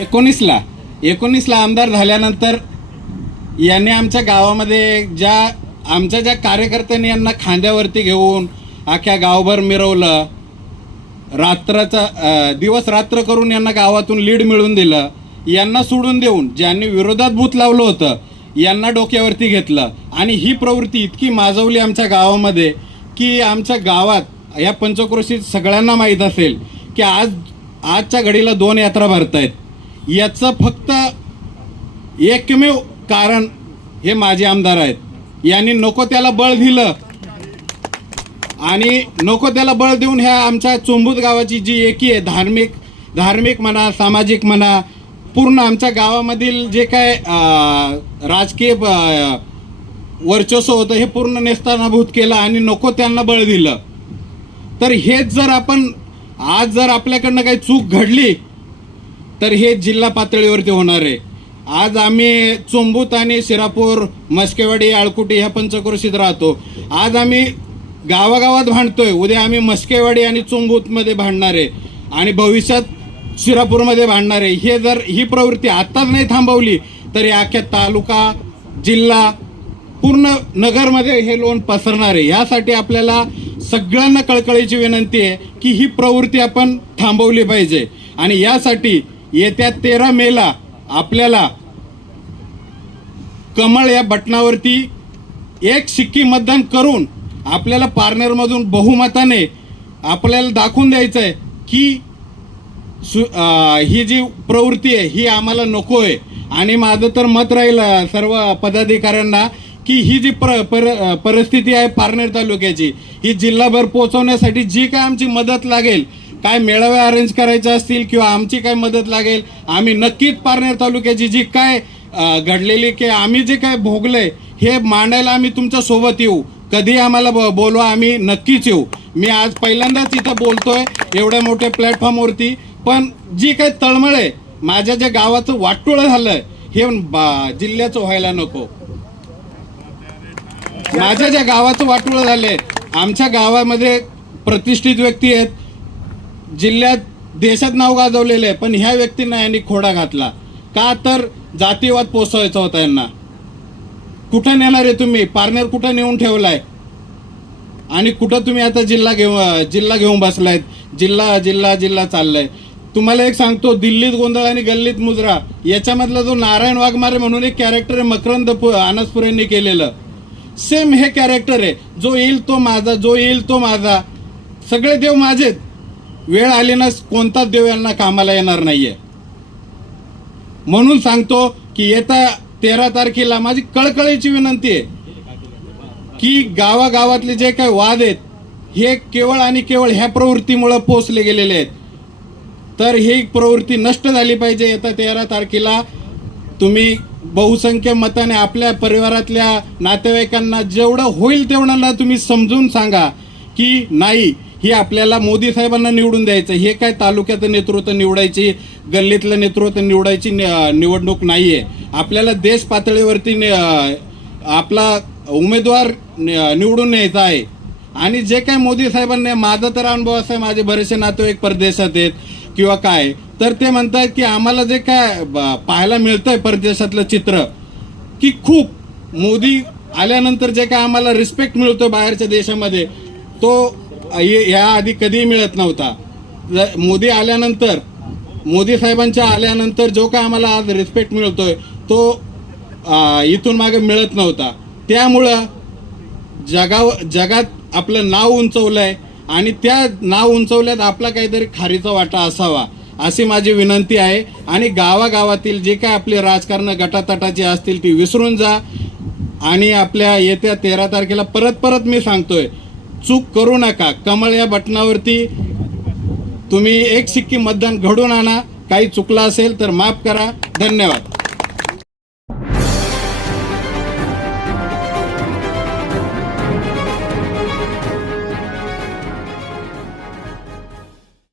एकोणीसला. एकोणीसला आमदार झाल्यानंतर यांनी आमच्या गावामध्ये ज्या आमच्या ज्या कार्यकर्त्यांनी यांना खांद्यावरती घेऊन अख्ख्या गावभर मिरवलं रात्राचा दिवस रात्र करून यांना गावातून लीड मिळवून दिलं यांना सोडून देऊन ज्यांनी विरोधात भूत लावलं होतं यांना डोक्यावरती घेतलं. आणि ही प्रवृत्ती इतकी माजवली आमच्या गावामध्ये की आमच्या गावात या पंचक्रोशीत सगळ्यांना माहीत असेल की आज आजच्या घडीला दोन यात्रा भरत आहेत याचं फक्त एकमेव कारण हे माझे आमदार आहेत. यांनी नको त्याला बळ दिलं. आणि नको त्याला बळ देऊन ह्या आमच्या चोंबूत गावाची जी एकी आहे धार्मिक धार्मिक म्हणा सामाजिक म्हणा पूर्ण आमच्या गावामधील जे काय राजकीय वर्चस्व होतं हे पूर्ण नेस्तानाभूत केलं आणि नको त्यांना बळ दिलं. तर हेच जर आपण आज जर आपल्याकडनं काही चूक घडली तर हे जिल्हा पातळीवरती होणार आहे. आज आम्ही चोंबूत आणि शिरापूर मस्केवाडी आळकुटी ह्या पंचक्रोशीत राहतो. आज आम्ही गावागावात भांडतोय. उद्या आम्ही मस्केवाडी आणि चोंबूतमध्ये भांडणार आहे. आणि भविष्यात शिरापूरमध्ये भांडणार आहे. हे जर ही प्रवृत्ती आत्ताच नाही थांबवली तर या अख्ख्या तालुका जिल्हा पूर्ण नगरमध्ये हे लोन पसरणार आहे. यासाठी आपल्याला सगळ्यांना कळकळीची विनंती आहे की ही प्रवृत्ती आपण थांबवली पाहिजे. आणि यासाठी येत्या तेरा मेला आपल्याला कमळ या बटनावरती एक शिक्की मतदान करून आपल्याला पार्नरमधून बहुमताने आपल्याला दाखवून द्यायचं आहे की सु आ, ही जी प्रवृत्ती आहे ही आम्हाला नको आहे आणि माझं तर मत राहील सर्व पदाधिकाऱ्यांना की ही जी प्र पर परिस्थिती आहे पारनेर तालुक्याची ही जिल्हाभर पोहोचवण्यासाठी जी काय आमची मदत लागेल काय मेळावे अरेंज करायचे असतील किंवा आमची काय मदत लागेल आम्ही नक्कीच पारनेर तालुक्याची जी काय घडलेली की आम्ही जे काय भोगलंय हे मांडायला आम्ही तुमच्यासोबत येऊ. कधी आम्हाला ब- बोलवा आम्ही नक्कीच येऊ. मी आज पहिल्यांदाच इथं बोलतोय एवढ्या मोठ्या प्लॅटफॉर्मवरती पण जी काही तळमळ आहे माझ्या ज्या गावाचं वाटोळं झालंय हे बा- जिल्ह्याचं व्हायला नको. माझ्या ज्या गावाचं वाटोळं झालंय आमच्या गावामध्ये प्रतिष्ठित व्यक्ती आहेत जिल्ह्यात देशात नाव गाजवलेलं आहे पण ह्या व्यक्तींना यांनी खोडा घातला. का तर जातीवाद पोचवायचा होता यांना. कुठं नेणार आहे तुम्ही? पार्नर कुठं नेऊन ठेवलाय? आणि कुठं तुम्ही आता जिल्हा घेऊ जिल्हा घेऊन बसलायत? जिल्हा जिल्हा जिल्हा चाललाय. तुम्हाला एक सांगतो दिल्लीत गोंधळ आणि गल्लीत मुजरा. याच्यामधला जो नारायण वाघमारे म्हणून एक कॅरेक्टर आहे मकरंद पु- यांनी केलेलं. सेम हे कॅरेक्टर आहे. जो येईल तो माझा जो येईल तो माझा. सगळे देव माझेत. वेळ आली ना कोणताच देव यांना कामाला येणार नाहीये. म्हणून सांगतो की येत्या तेरा तारखेला माझी कळकळीची विनंती आहे की गावागावातले जे काही वाद आहेत हे केवळ आणि केवळ ह्या प्रवृत्तीमुळे पोचले गेलेले आहेत. तर ही प्रवृत्ती नष्ट झाली पाहिजे येत्या तेरा तारखेला. तुम्ही बहुसंख्य मताने आपल्या परिवारातल्या नातेवाईकांना जेवढं होईल तेवढ्यांना तुम्ही समजून सांगा की नाही ही आपल्याला मोदी साहेबांना निवडून द्यायचं. हे काय तालुक्याचं नेतृत्व निवडायची गल्लीतलं नेतृत्व निवडायची नि- निवडणूक आहे आपल्याला देश पातळीवरती आपला उमेदवार नि- निवडून न्यायचा आहे. आणि जे काय मोदी साहेबांनी माझा तर अनुभव असा आहे माझे बरेचसे नातेवाईक परदेशात आहेत किंवा काय. तर ते म्हणतात की आम्हाला जे काय ब- पाहायला मिळतंय परदेशातलं चित्र की खूप मोदी आल्यानंतर जे काय आम्हाला रिस्पेक्ट मिळतो बाहेरच्या देशामध्ये तो ये- या आधी कधीही मिळत नव्हता. मोदी आल्यानंतर मोदी साहेबांच्या आल्यानंतर जो काय आम्हाला आज रिस्पेक्ट मिळतोय तो इथून मागे मिळत नव्हता. त्यामुळं जगाव जगात आपलं नाव उंचवलंय आणि त्या नाव उंचवल्यात आपला काहीतरी खारीचा वाटा असावा अशी माझी विनंती आहे. आणि गावागावातील जे काय आपले राजकारण गटातटाची असतील ती विसरून जा. आणि आपल्या येत्या तेरा तारखेला परत परत मी सांगतोय चूक करू नका. कमळ या बटनावरती तुम्ही एक सिक्की मतदान घडून आणा. काही चुकलं असेल तर माफ करा. धन्यवाद.